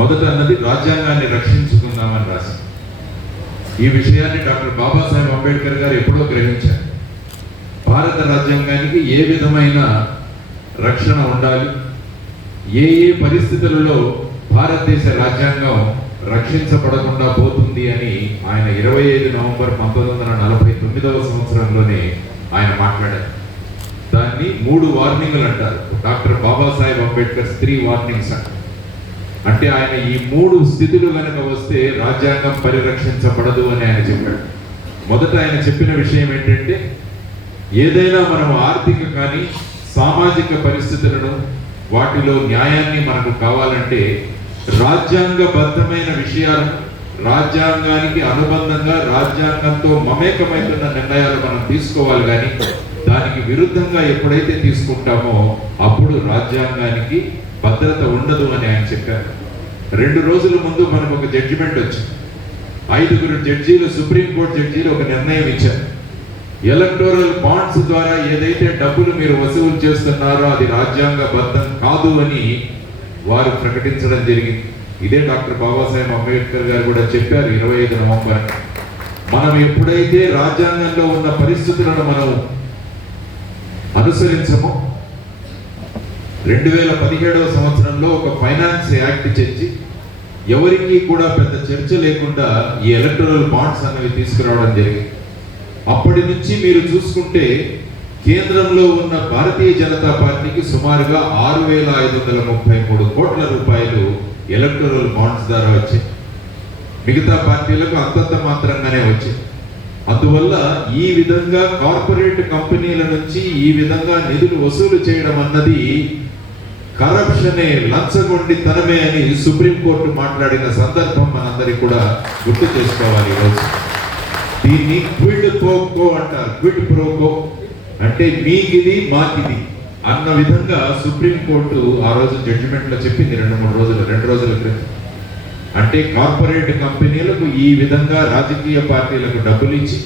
మొదట అన్నది రాజ్యాంగాన్ని రక్షించుకుందామని రాశారు ఈ విషయాన్ని డాక్టర్ బాబాసాహెబ్ అంబేద్కర్ గారు ఎప్పుడో గ్రహించారు. భారత రాజ్యాంగానికి ఏ విధమైన రక్షణ ఉండాలి? ఏ ఏ పరిస్థితులలో భారతదేశ రాజ్యాంగం రక్షించబడకుండా పోతుంది అని ఆయన ఇరవై ఐదు నవంబర్ పంతొమ్మిది వందల నలభై తొమ్మిదవ సంవత్సరంలోనే ఆయన మాట్లాడారు. దాన్ని మూడు వార్నింగ్లు అంటారు. డాక్టర్ బాబాసాహెబ్ అంబేద్కర్ స్త్రీ వార్నింగ్స్ అంటారు. అంటే ఆయన ఈ మూడు స్థితులు కనుక వస్తే రాజ్యాంగం పరిరక్షించబడదు అని ఆయన చెప్పాడు. మొదట ఆయన చెప్పిన విషయం ఏంటంటే ఏదైనా మనం ఆర్థిక కానీ సామాజిక పరిస్థితులను వాటిలో న్యాయాన్ని మనకు కావాలంటే రాజ్యాంగబద్ధమైన విషయాలను రాజ్యాంగానికి అనుబంధంగా రాజ్యాంగంతో మమేకమవుతున్న నిర్ణయాలు మనం తీసుకోవాలి కానీ దానికి విరుద్ధంగా ఎప్పుడైతే తీసుకుంటామో అప్పుడు రాజ్యాంగానికి భద్రత ఉండదు అని ఆయన చెప్పారు. రెండు రోజుల ముందు మనకు ఒక జడ్జిమెంట్ వచ్చింది. ఐదుగురు జడ్జీలు సుప్రీంకోర్టు జడ్జీలు ఒక నిర్ణయం ఇచ్చారు. ఎలక్టోరల్ బాండ్స్ ద్వారా ఏదైతే డబ్బులు మీరు వసూలు చేస్తున్నారో అది రాజ్యాంగబద్ధం కాదు అని వారు ప్రకటించడం జరిగింది. ఇదే డాక్టర్ బాబాసాహెబ్ అంబేద్కర్ గారు కూడా చెప్పారు ఇరవై ఐదు నవంబర్ మనం ఎప్పుడైతే రాజ్యాంగంలో ఉన్న పరిస్థితులను మనం అనుసరించమో రెండు వేల పదిహేడవ సంవత్సరంలో ఒక ఫైనాన్స్ యాక్ట్ తెచ్చి ఎవరికి కూడా పెద్ద చర్చ లేకుండా ఈ ఎలక్ట్రల్ బాండ్స్ అనేవి తీసుకురావడం జరిగింది. అప్పటి నుంచి మీరు చూసుకుంటే కేంద్రంలో ఉన్న భారతీయ జనతా పార్టీకి సుమారుగా ఆరు వేల ఐదు వందల ముప్పై మూడు కోట్ల రూపాయలు ఎలక్టరల్ బాండ్స్ ద్వారా వచ్చాయి. మిగతా పార్టీలకు అంతంత మాత్రంగానే వచ్చాయి. అందువల్ల ఈ విధంగా కార్పొరేట్ కంపెనీల నుంచి ఈ విధంగా నిధులు వసూలు చేయడం అన్నది కరప్షనే లంచగొండితనమే అని సుప్రీంకోర్టు మాట్లాడిన సందర్భం మనందరికీ కూడా గుర్తు చేసుకోవాలి ఈరోజు. దీన్ని క్విడ్ ప్రోకో అంటారు. క్విడ్ ప్రోకో అంటే మీకిది మాకిది అన్న విధంగా సుప్రీంకోర్టు ఆ రోజు జడ్జిమెంట్లో చెప్పింది రెండు మూడు రోజులు రెండు రోజుల క్రితం. అంటే కార్పొరేట్ కంపెనీలకు ఈ విధంగా రాజకీయ పార్టీలకు డబ్బులు ఇచ్చి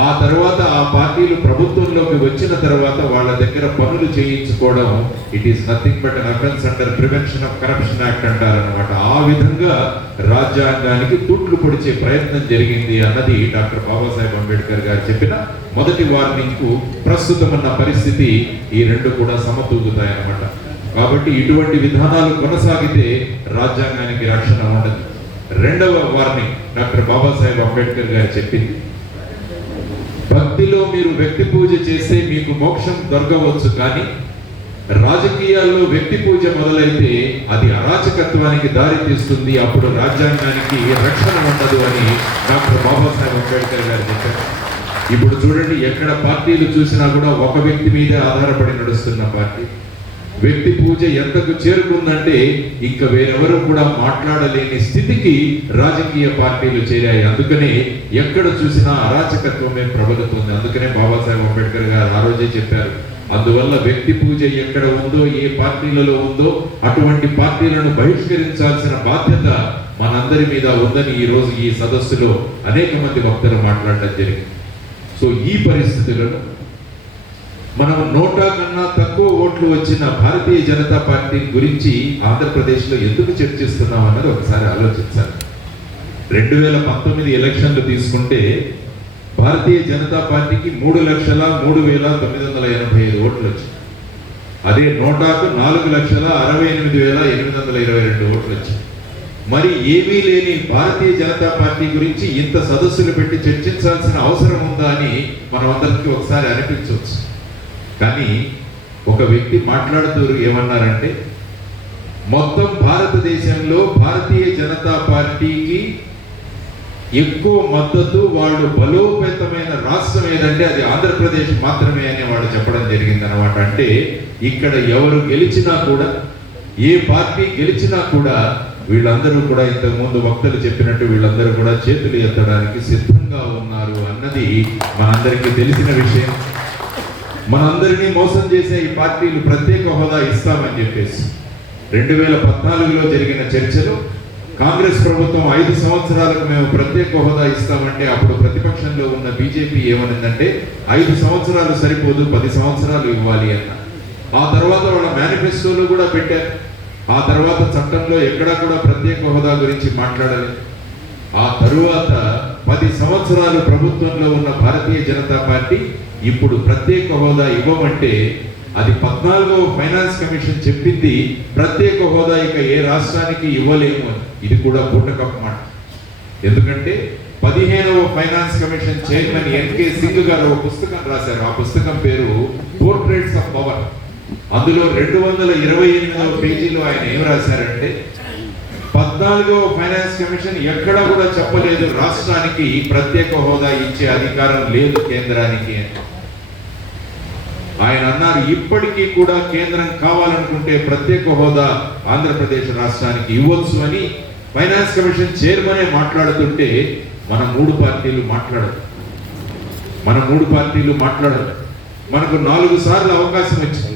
ఆ తర్వాత ఆ పార్టీలు ప్రభుత్వంలోకి వచ్చిన తర్వాత వాళ్ళ దగ్గర పనులు చేయించుకోవడం it is nothing but offence under prevention of corruption act అంటారనమాట ఆ విధంగా రాజ్యాంగానికి తుట్లు పొడిచే ప్రయత్నం జరిగింది అన్నది డాక్టర్ బాబాసాహెబ్ అంబేద్కర్ గారు చెప్పిన మొదటి వార్నింగ్కు ప్రస్తుతం ఉన్న పరిస్థితి ఈ రెండు కూడా సమతూగుతాయన్నమాట. కాబట్టి ఇటువంటి విధానాలు కొనసాగితే రాజ్యాంగానికి రక్షణ ఉండదు. రెండవ వార్నింగ్ డాక్టర్ బాబాసాహెబ్ అంబేద్కర్ గారు చెప్పింది. భక్తిలో మీరు వ్యక్తి పూజ చేస్తే మీకు మోక్షం దొరకవచ్చు కానీ రాజకీయాల్లో వ్యక్తి పూజ మొదలైతే అది అరాచకత్వానికి దారి తీస్తుంది అప్పుడు రాజ్యాంగానికి రక్షణ ఉండదు అని డాక్టర్ బాబాసాహెబ్ అంబేద్కర్ గారు చెప్పారు. ఇప్పుడు చూడండి ఎక్కడ పార్టీలు చూసినా కూడా ఒక వ్యక్తి మీదే ఆధారపడి నడుస్తున్న పార్టీ. వ్యక్తి పూజ ఎంతకు చేరుకుందంటే ఇంకా వేరెవరు కూడా మాట్లాడలేని స్థితికి రాజకీయ పార్టీలు చేరాయి. అందుకనే ఎక్కడ చూసినా అరాచకత్వమే ప్రబలుతుంది. అందుకనే బాబాసాహెబ్ అంబేద్కర్ గారు ఆ రోజే చెప్పారు. అందువల్ల వ్యక్తి పూజ ఎక్కడ ఉందో ఏ పార్టీలలో ఉందో అటువంటి పార్టీలను బహిష్కరించాల్సిన బాధ్యత మనందరి మీద ఉందని ఈ రోజు ఈ సదస్సులో అనేక మంది వక్తలు మాట్లాడడం జరిగింది. సో ఈ పరిస్థితులను మనం నోటా కన్నా తక్కువ ఓట్లు వచ్చిన భారతీయ జనతా పార్టీ గురించి ఆంధ్రప్రదేశ్లో ఎందుకు చర్చిస్తున్నాం అన్నది ఒకసారి ఆలోచించాలి. రెండు వేల పంతొమ్మిది ఎలక్షన్లు తీసుకుంటే భారతీయ జనతా పార్టీకి మూడు లక్షల మూడు వేల తొమ్మిది వందల ఎనభై ఐదు ఓట్లు వచ్చాయి. అదే నోటాకు నాలుగు లక్షల అరవై ఎనిమిది వేల ఎనిమిది వందల ఇరవై రెండు ఓట్లు వచ్చాయి. మరి ఏమీ లేని భారతీయ జనతా పార్టీ గురించి ఇంత సదస్సులు పెట్టి చర్చించాల్సిన అవసరం ఉందా అని మనం అందరికీ ఒకసారి అనిపించవచ్చు. కానీ ఒక వ్యక్తి మాట్లాడుతూ ఏమన్నారంటే మొత్తం భారతదేశంలో భారతీయ జనతా పార్టీకి ఎక్కువ మద్దతు వాళ్ళు బలోపేతమైన రాష్ట్రం ఏదంటే అది ఆంధ్రప్రదేశ్ మాత్రమే అని వాళ్ళు చెప్పడం జరిగింది అనమాట అంటే ఇక్కడ ఎవరు గెలిచినా కూడా ఏ పార్టీ గెలిచినా కూడా వీళ్ళందరూ కూడా ఇంతకుముందు వక్తలు చెప్పినట్టు వీళ్ళందరూ కూడా చేతులు ఎత్తడానికి సిద్ధంగా ఉన్నారు అన్నది మనందరికీ తెలిసిన విషయం. మనందరినీ మోసం చేసే ఈ పార్టీలు ప్రత్యేక హోదా ఇస్తామని చెప్పేసి రెండు వేల పద్నాలుగులో జరిగిన చర్చలు కాంగ్రెస్ ప్రభుత్వం ఐదు సంవత్సరాలకు మేము ప్రత్యేక హోదా ఇస్తామంటే అప్పుడు ప్రతిపక్షంలో ఉన్న బీజేపీ ఏమనిందంటే ఐదు సంవత్సరాలు సరిపోదు పది సంవత్సరాలు ఇవ్వాలి అన్న. ఆ తర్వాత వాళ్ళ మేనిఫెస్టోలో కూడా పెట్టారు. ఆ తర్వాత చట్టంలో ఎక్కడా కూడా ప్రత్యేక హోదా గురించి మాట్లాడలేదు. ఆ తరువాత పది సంవత్సరాలు ప్రభుత్వంలో ఉన్న భారతీయ జనతా పార్టీ ఇప్పుడు ప్రత్యేక హోదా ఇవ్వమంటే అది పద్నాలుగవ ఫైనాన్స్ కమిషన్ చెప్పింది ప్రత్యేక హోదా ఇక ఏ రాష్ట్రానికి ఇవ్వలేము అని. ఇది కూడా బూటకప్ మాట. ఎందుకంటే పదిహేనవ finance commission chairman NK Singh గారు ఒక పుస్తకం రాశారు. ఆ పుస్తకం పేరు పోర్ట్రేట్స్ ఆఫ్ పవర్ అందులో రెండు వందల ఇరవై ఎనిమిదవ పేజీలో ఆయన ఏం రాశారంటే పద్నాలుగవ ఫైనాన్స్ కమిషన్ ఎక్కడ కూడా చెప్పలేదు. రాష్ట్రానికి ప్రత్యేక హోదా ఇచ్చే అధికారం లేదు కేంద్రానికి ఆయన అన్నారు ఇప్పటికీ కూడా కేంద్రం కావాలనుకుంటే ప్రత్యేక హోదా ఆంధ్రప్రదేశ్ రాష్ట్రానికి ఇవ్వచ్చు అని ఫైనాన్స్ కమిషన్ చైర్మనే మాట్లాడుతుంటే మన మూడు పార్టీలు మాట్లాడదు మన మూడు పార్టీలు మాట్లాడదు మనకు నాలుగు సార్లు అవకాశం ఇచ్చింది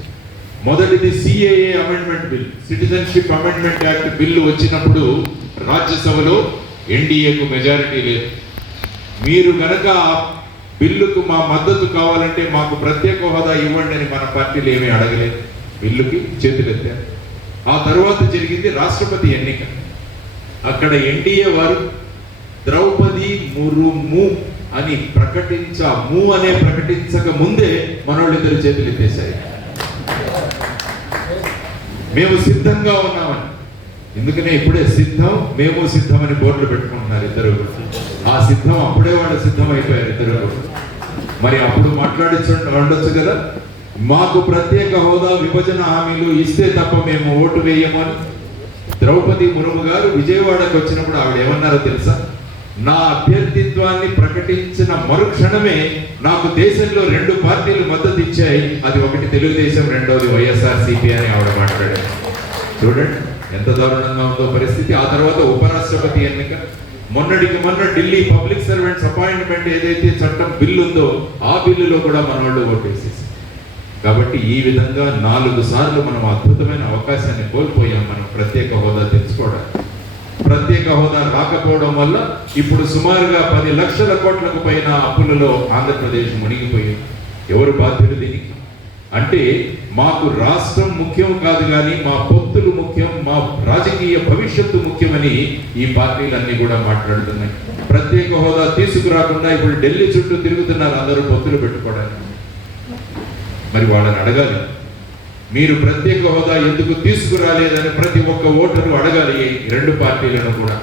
మొదటిది CAA amendment bill citizenship amendment act bill వచ్చినప్పుడు రాజ్యసభలో ఎన్డీఏకు మెజారిటీ లేదు. మీరు గనక బిల్లుకు మా మద్దతు కావాలంటే మాకు ప్రత్యేక హోదా ఇవ్వండి అని మన పార్టీలు ఏమీ అడగలేదు. బిల్లుకి చేతులెత్తారు ఆ తర్వాత జరిగింది రాష్ట్రపతి ఎన్నిక. అక్కడ ఎన్డీఏ వారు ద్రౌపది మురుము అని ప్రకటించ ము అనే ప్రకటించక ముందే మనోళ్ళిద్దరు చేతులు ఎత్తేశారు. మేము సిద్ధంగా ఉన్నామని. ఎందుకనే ఇప్పుడే సిద్ధం మేము సిద్ధం అని బోర్డులు పెట్టుకుంటున్నారు ఇద్దరు. ఆ సిద్ధం అప్పుడే వాళ్ళు సిద్ధం అయిపోయారు ఇద్దరు. మరి అప్పుడు మాట్లాడించు ఉండొచ్చు కదా. మాకు ప్రత్యేక హోదా విభజన హామీలు ఇస్తే తప్ప మేము ఓటు వేయమని. ద్రౌపది మురుము గారు విజయవాడకు వచ్చినప్పుడు ఆవిడ ఏమన్నారో తెలుసా? నా అభ్యర్థిత్వాన్ని ప్రకటించిన మరుక్షణమే నాకు దేశంలో రెండు పార్టీలు మద్దతు ఇచ్చాయి. అది ఒకటి తెలుగుదేశం రెండోది వైఎస్ఆర్ సిపి అని ఆవిడ మాట్లాడారు. చూడండి ఎంత దారుణంగా ఉందో పరిస్థితి. ఆ తర్వాత ఉపరాష్ట్రపతి ఎన్నిక. మొన్నటికి మొన్న ఢిల్లీ పబ్లిక్ సర్వెంట్స్ అపాయింట్మెంట్ ఏదైతే చట్టం బిల్లు ఉందో ఆ బిల్లులో కూడా మన వాళ్ళు ఓటేసేసి కాబట్టి ఈ విధంగా నాలుగు సార్లు మనం అద్భుతమైన అవకాశాన్ని కోల్పోయాం. మనం ప్రత్యేక హోదా తెచ్చుకోవడానికి. ప్రత్యేక హోదా రాకపోవడం వల్ల ఇప్పుడు సుమారుగా పది లక్షల కోట్లకు పైన అప్పులలో ఆంధ్రప్రదేశ్ మునిగిపోయింది. ఎవరు బాధ్యులు దీనికి? అంటే మాకు రాష్ట్రం ముఖ్యం కాదు కానీ మా పొత్తులు ముఖ్యం మా రాజకీయ భవిష్యత్తు ముఖ్యమని ఈ పార్టీలన్నీ కూడా మాట్లాడుతున్నాయి. ప్రత్యేక హోదా తీసుకురాకుండా ఇప్పుడు ఢిల్లీ చుట్టూ తిరుగుతున్నారు అందరూ పొత్తులు పెట్టుకోవడానికి. మరి వాళ్ళని అడగాలి. మీరు ప్రత్యేక హోదా ఎందుకు తీసుకురాలేదని ప్రతి ఒక్క ఓటరు అడగాలి రెండు పార్టీలను కూడా.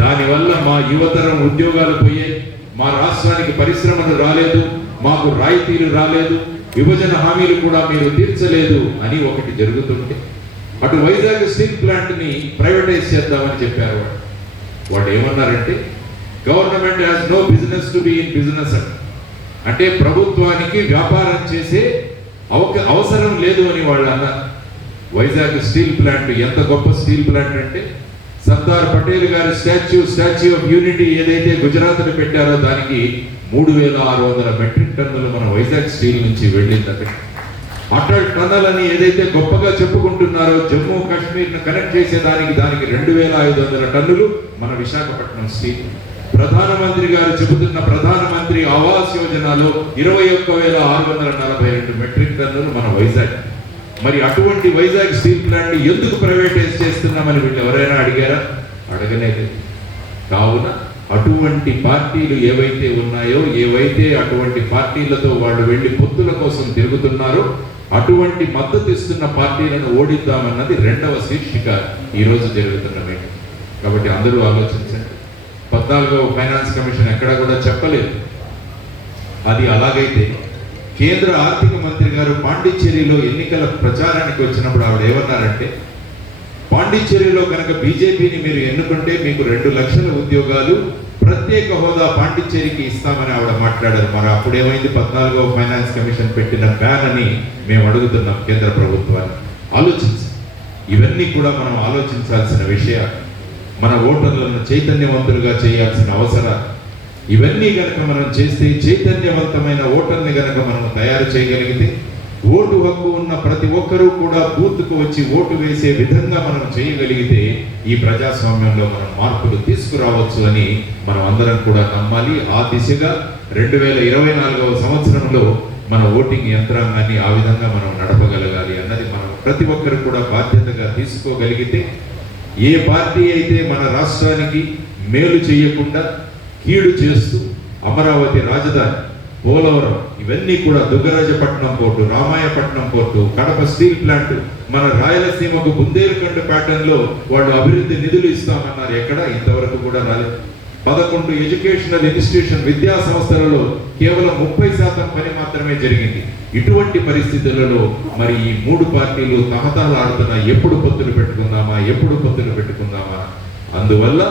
దానివల్ల మా యువతరం ఉద్యోగాలు పోయే మా రాష్ట్రానికి పరిశ్రమలు రాలేదు మాకు రాయితీలు రాలేదు విభజన హామీలు కూడా మీరు తీర్చలేదు అని ఒకటి జరుగుతుంటే అటు వైజాగ్ స్టీల్ ప్లాంట్ని ప్రైవేటైజ్ చేద్దామని చెప్పారు వాడు. వాడు ఏమన్నారంటే government has no business to be in business అంటే ప్రభుత్వానికి వ్యాపారం చేసే అవసరం లేదు అని వాళ్ళు అన్నారు వైజాగ్ స్టీల్ ప్లాంట్ ఎంత గొప్ప స్టీల్ ప్లాంట్ అంటే సర్దార్ పటేల్ గారి స్టాచ్యూ స్టాచ్యూ ఆఫ్ యూనిటీ ఏదైతే గుజరాత్లో పెట్టారో దానికి మూడు వేల ఆరు వందల మెట్రిక్ టన్నులు మన వైజాగ్ స్టీల్ నుంచి వెళ్ళింది అటల్ టనల్ అని ఏదైతే గొప్పగా చెప్పుకుంటున్నారో జమ్మూ కాశ్మీర్ను కనెక్ట్ చేసే దానికి దానికి రెండు వేల ఐదు వందల టన్నులు మన విశాఖపట్నం స్టీల్. ప్రధానమంత్రి గారు చెబుతున్న ప్రధానమంత్రి ఆవాస్ యోజనలో ఇరవై ఒక్క వేల ఆరు వందల నలభై రెండు మెట్రిక్ టన్నులు మన వైజాగ్. మరి అటువంటి వైజాగ్ స్టీల్ ప్లాంట్ ఎందుకు ప్రైవేటైజ్ చేస్తున్నామని వీళ్ళు ఎవరైనా అడిగారా? అడగలేదు. కావున అటువంటి పార్టీలు ఏవైతే ఉన్నాయో ఏవైతే అటువంటి పార్టీలతో వాళ్ళు వెళ్ళి పొత్తుల కోసం తిరుగుతున్నారో అటువంటి మద్దతు ఇస్తున్న పార్టీలను ఓడిద్దామన్నది రెండవ శీర్షిక ఈరోజు జరుగుతున్న మీటింగ్. కాబట్టి అందరూ ఆలోచించారు పద్నాలుగవ ఫైనాన్స్ కమిషన్ ఎక్కడ కూడా చెప్పలేదు. అది అలాగైతే కేంద్ర ఆర్థిక మంత్రి గారు పాండిచ్చేరిలో ఎన్నికల ప్రచారానికి వచ్చినప్పుడు ఆవిడ ఏమన్నారంటే పాండిచ్చేరిలో కనుక బీజేపీని మీరు ఎన్నుకుంటే మీకు రెండు లక్షల ఉద్యోగాలు ప్రత్యేక హోదా పాండిచ్చేరికి ఇస్తామని ఆవిడ మాట్లాడారు. మరి అప్పుడేమైంది పద్నాలుగవ ఫైనాన్స్ కమిషన్ పెట్టిన బ్యాన్ అని మేము అడుగుతున్నాం కేంద్ర ప్రభుత్వాన్ని. ఆలోచించి ఇవన్నీ కూడా మనం ఆలోచించాల్సిన విషయాలు. మన ఓటర్లను చైతన్యవంతులుగా చేయాల్సిన అవసరం. ఇవన్నీ గనక మనం చేస్తే చైతన్యవంతమైన ఓటర్ని గనక మనం తయారు చేయగలిగితే ఓటు హక్కు ఉన్న ప్రతి ఒక్కరూ కూడా బూత్కు వచ్చి ఓటు వేసే విధంగా మనం చేయగలిగితే ఈ ప్రజాస్వామ్యంలో మనం మార్పులు తీసుకురావచ్చు అని మనం అందరం కూడా నమ్మాలి. ఆ దిశగా రెండు వేల ఇరవై నాలుగవ సంవత్సరంలో మన ఓటింగ్ యంత్రాంగాన్ని ఆ విధంగా మనం నడపగలగాలి అన్నది మనం ప్రతి ఒక్కరు కూడా బాధ్యతగా తీసుకోగలిగితే ఏ పార్టీ అయితే మన రాష్ట్రానికి మేలు చేయకుండా కీడు చేస్తూ అమరావతి రాజధాని పోలవరం ఇవన్నీ కూడా Dugarajapatnam port Ramayapatnam port Kadapa steel plant మన రాయలసీమకు బుందేలఖండ్ ప్యాటర్న్లో వాళ్ళు అభివృద్ధి నిధులు ఇస్తామన్నారు. ఎక్కడ ఇంతవరకు కూడా రాలేదు. పదకొండు ఎడ్యుకేషనల్ ఇన్స్టిట్యూషన్ విద్యా సంస్థలలో కేవలం ముప్పై శాతం పని మాత్రమే జరిగింది. ఇటువంటి పరిస్థితులలో మరి ఈ మూడు పార్టీలు తహతహలాడుతున్న ఎప్పుడు పొత్తులు పెట్టుకుందామా? ఎప్పుడు పొత్తులు పెట్టుకుందామా? అందువల్ల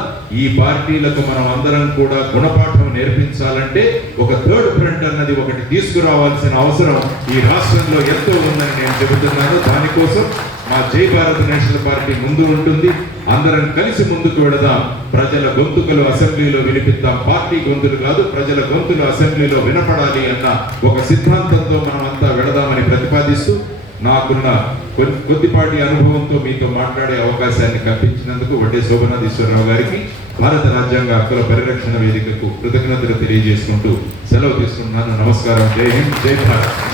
ఈ పార్టీలకు మనం అందరం కూడా గుణపాఠం నేర్పించాలంటే ఒక థర్డ్ ఫ్రంట్ అన్నది ఒకటి తీసుకురావాల్సిన అవసరం ఈ రాష్ట్రంలో ఎంతో ఉందని నేను చెబుతున్నాను. దానికోసం మా జై భారత్ నేషనల్ పార్టీ ముందు ఉంటుంది. అందరం కలిసి ముందుకు వెడదాం ప్రజల గొంతుకలు అసెంబ్లీలో వినిపిద్దాం. పార్టీ గొంతులు కాదు ప్రజల గొంతులు అసెంబ్లీలో వినపడాలి అన్న ఒక సిద్ధాంతంతో మనం అంతా వెళదామని ప్రతిపాదిస్తూ నాకున్న కొద్ది- కొద్దిపాటి అనుభవంతో మీతో మాట్లాడే అవకాశాన్ని కల్పించినందుకు వడ్డే శోభనాధీశ్వరరావు గారికి భారత రాజ్యాంగ హక్కుల పరిరక్షణ వేదికకు కృతజ్ఞతలు తెలియజేసుకుంటూ సెలవు తీసుకుంటున్నాను. నమస్కారం. జై హింద్ జై భారత్.